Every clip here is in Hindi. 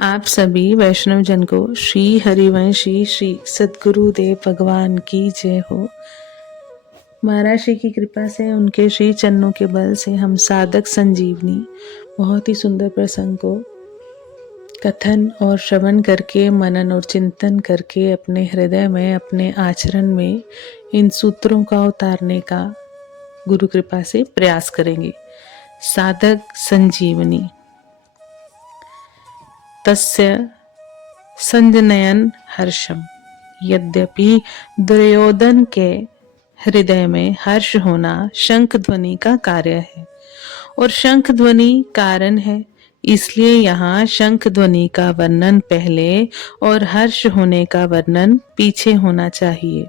आप सभी वैष्णव जन को श्री हरिवंशी श्री सद्गुरुदेव भगवान की जय हो। महाराज श्री की कृपा से उनके श्री चरणों के बल से हम साधक संजीवनी बहुत ही सुंदर प्रसंग को कथन और श्रवण करके मनन और चिंतन करके अपने हृदय में अपने आचरण में इन सूत्रों का उतारने का गुरु कृपा से प्रयास करेंगे। साधक संजीवनी। तस्य संजनयन हर्षम। यद्यपि दुर्योधन के हृदय में हर्ष होना शंख ध्वनि का कार्य है और शंख ध्वनि कारण है, इसलिए यहाँ शंख ध्वनि का वर्णन पहले और हर्ष होने का वर्णन पीछे होना चाहिए।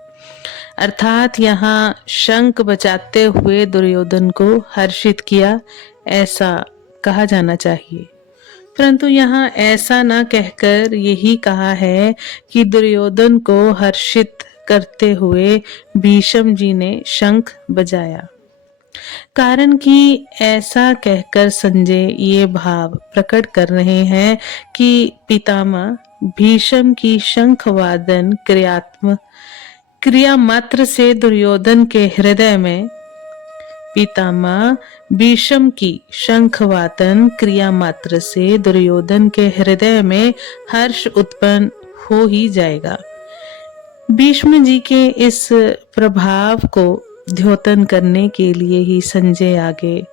अर्थात यहाँ शंख बजाते हुए दुर्योधन को हर्षित किया ऐसा कहा जाना चाहिए, परंतु यहाँ ऐसा न कहकर यही कहा है कि दुर्योधन को हर्षित करते हुए भीष्म जी ने शंख बजाया। कारण कि ऐसा कहकर संजय ये भाव प्रकट कर रहे हैं कि पितामह भीष्म की शंख वादन क्रिया मात्र से दुर्योधन के हृदय में पितामह भीष्म की शंखवादन क्रिया मात्र से दुर्योधन के हृदय में हर्ष उत्पन्न हो ही जाएगा। भीष्म जी के इस प्रभाव को द्योतन करने के लिए ही संजय आगे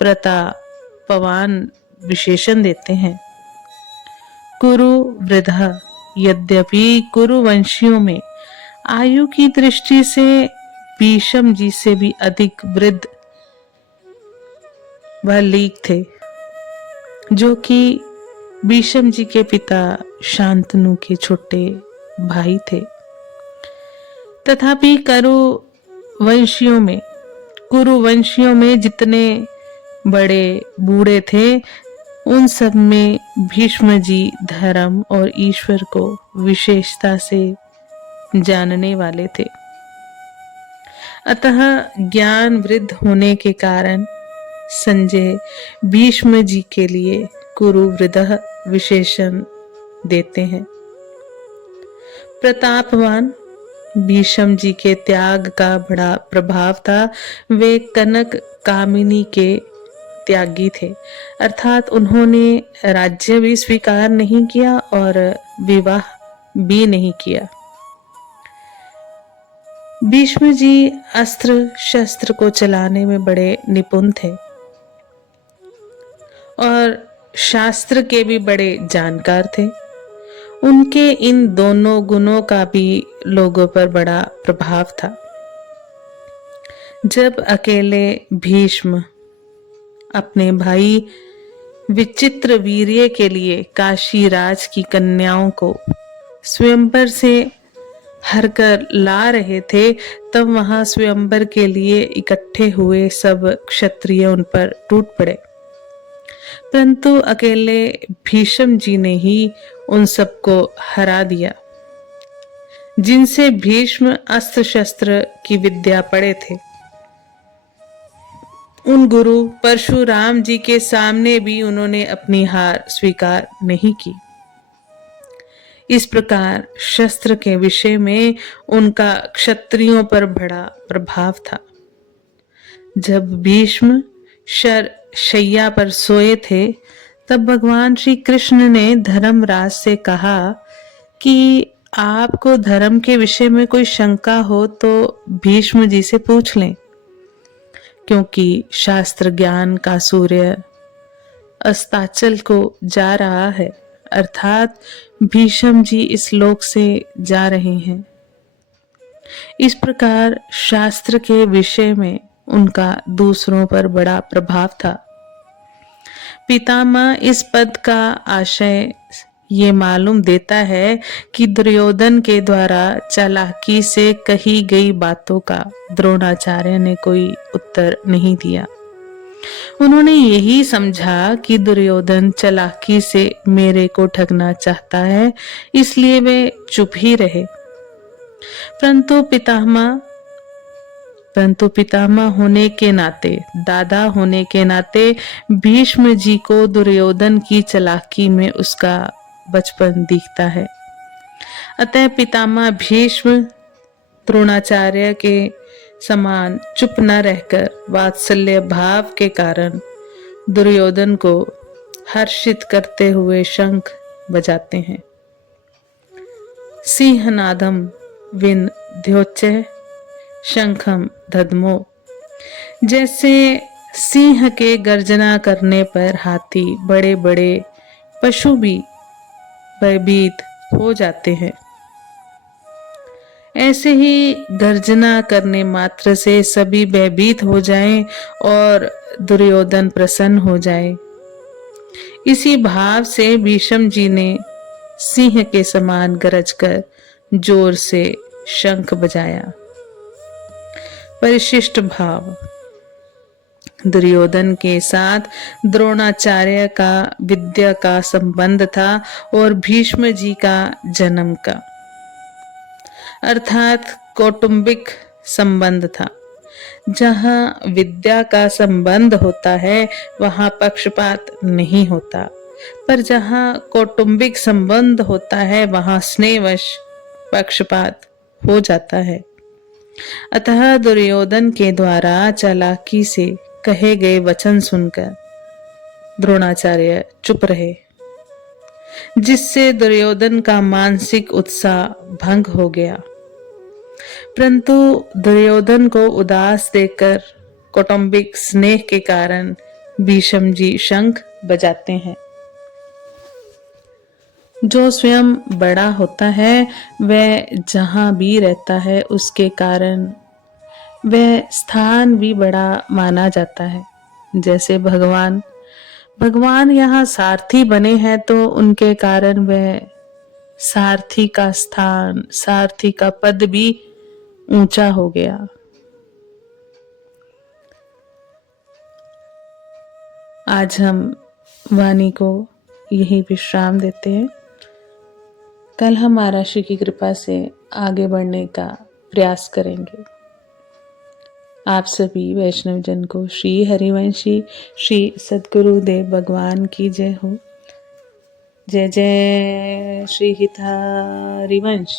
प्रतापवान विशेषण देते हैं। कुरु वृद्ध। यद्यपि कुरु वंशियों में आयु की दृष्टि से भीष्म जी से भी अधिक वृद्ध वह लीक थे, जो कि भीष्म जी के पिता शांतनु के छोटे भाई थे। तथापि कुरु वंशियों में जितने बड़े बूढ़े थे, उन सब में भीष्म जी धर्म और ईश्वर को विशेषता से जानने वाले थे। अतः ज्ञान वृद्ध होने के कारण संजय भीष्म जी के लिए कुरु वृद्ध विशेषण देते हैं। प्रतापवान। भीष्म जी के त्याग का बड़ा प्रभाव था। वे कनक कामिनी के त्यागी थे, अर्थात उन्होंने राज्य भी स्वीकार नहीं किया और विवाह भी नहीं किया। भीष्म जी अस्त्र शस्त्र को चलाने में बड़े निपुण थे और शास्त्र के भी बड़े जानकार थे। उनके इन दोनों गुणों का भी लोगों पर बड़ा प्रभाव था। जब अकेले भीष्म अपने भाई विचित्र वीर्य के लिए काशी राज की कन्याओं को स्वयंवर से हरकर ला रहे थे, तब वहां स्वयंवर के लिए इकट्ठे हुए सब क्षत्रिय उन पर टूट पड़े, परंतु अकेले भीष्म जी ने ही उन सबको हरा दिया, जिनसे भीष्म अस्त्र शस्त्र की विद्या पढ़े थे। उन गुरु परशुराम जी के सामने भी उन्होंने अपनी हार स्वीकार नहीं की। इस प्रकार शस्त्र के विषय में उनका क्षत्रियों पर बड़ा प्रभाव था। जब भीष्म शय्या पर सोए थे, तब भगवान श्री कृष्ण ने धर्मराज से कहा कि आपको धर्म के विषय में कोई शंका हो तो भीष्म जी से पूछ लें, क्योंकि शास्त्र ज्ञान का सूर्य अस्ताचल को जा रहा है, अर्थात भीष्म जी इस लोक से जा रहे हैं। इस प्रकार शास्त्र के विषय में उनका दूसरों पर बड़ा प्रभाव था। पितामह इस पद का आशय ये मालूम देता है कि दुर्योधन के द्वारा चालाकी से कही गई बातों का द्रोणाचार्य ने कोई उत्तर नहीं दिया। उन्होंने यही समझा कि दुर्योधन चालाकी से मेरे को ठगना चाहता है, इसलिए वे चुप ही रहे। परंतु पितामह होने के नाते, दादा होने के नाते भीष्म जी को दुर्योधन की चालाकी में उसका बचपन दिखता है। अतः पितामह भीष्म द्रोणाचार्य के समान चुप न रहकर वात्सल्य भाव के कारण दुर्योधन को हर्षित करते हुए शंख बजाते हैं। सिंहनादम विन द्योच्य शंखम दद्मो। जैसे सिंह के गर्जना करने पर हाथी, बड़े बड़े पशु भी भयभीत हो जाते हैं, ऐसे ही गर्जना करने मात्र से सभी भयभीत हो जाएं और दुर्योधन प्रसन्न हो जाए। इसी भाव से भीष्म जी ने सिंह के समान गरजकर जोर से शंख बजाया। परिशिष्ट भाव। दुर्योधन के साथ द्रोणाचार्य का विद्या का संबंध था और भीष्म जी का जन्म का, अर्थात कौटुंबिक संबंध था। जहां विद्या का संबंध होता है वहां पक्षपात नहीं होता, पर जहां कौटुंबिक संबंध होता है वहां स्नेहवश पक्षपात हो जाता है। अतः दुर्योधन के द्वारा चालाकी से कहे गए वचन सुनकर द्रोणाचार्य चुप रहे, जिससे दुर्योधन का मानसिक उत्साह भंग हो गया। परंतु दुर्योधन को उदास देखकर कौटुंबिक स्नेह के कारण भीष्म जी शंख बजाते हैं। जो स्वयं बड़ा होता है वह जहां भी रहता है उसके कारण वह स्थान भी बड़ा माना जाता है। जैसे भगवान यहाँ सारथी बने हैं तो उनके कारण वह सारथी का स्थान, सारथी का पद भी ऊंचा हो गया। आज हम वाणी को यही विश्राम देते हैं। कल हम महाराष्ट्र की कृपा से आगे बढ़ने का प्रयास करेंगे। आप सभी वैष्णव जन को श्री हरिवंशी श्री सद्गुरु देव भगवान की जय हो। जय जय श्री हित हरिवंश।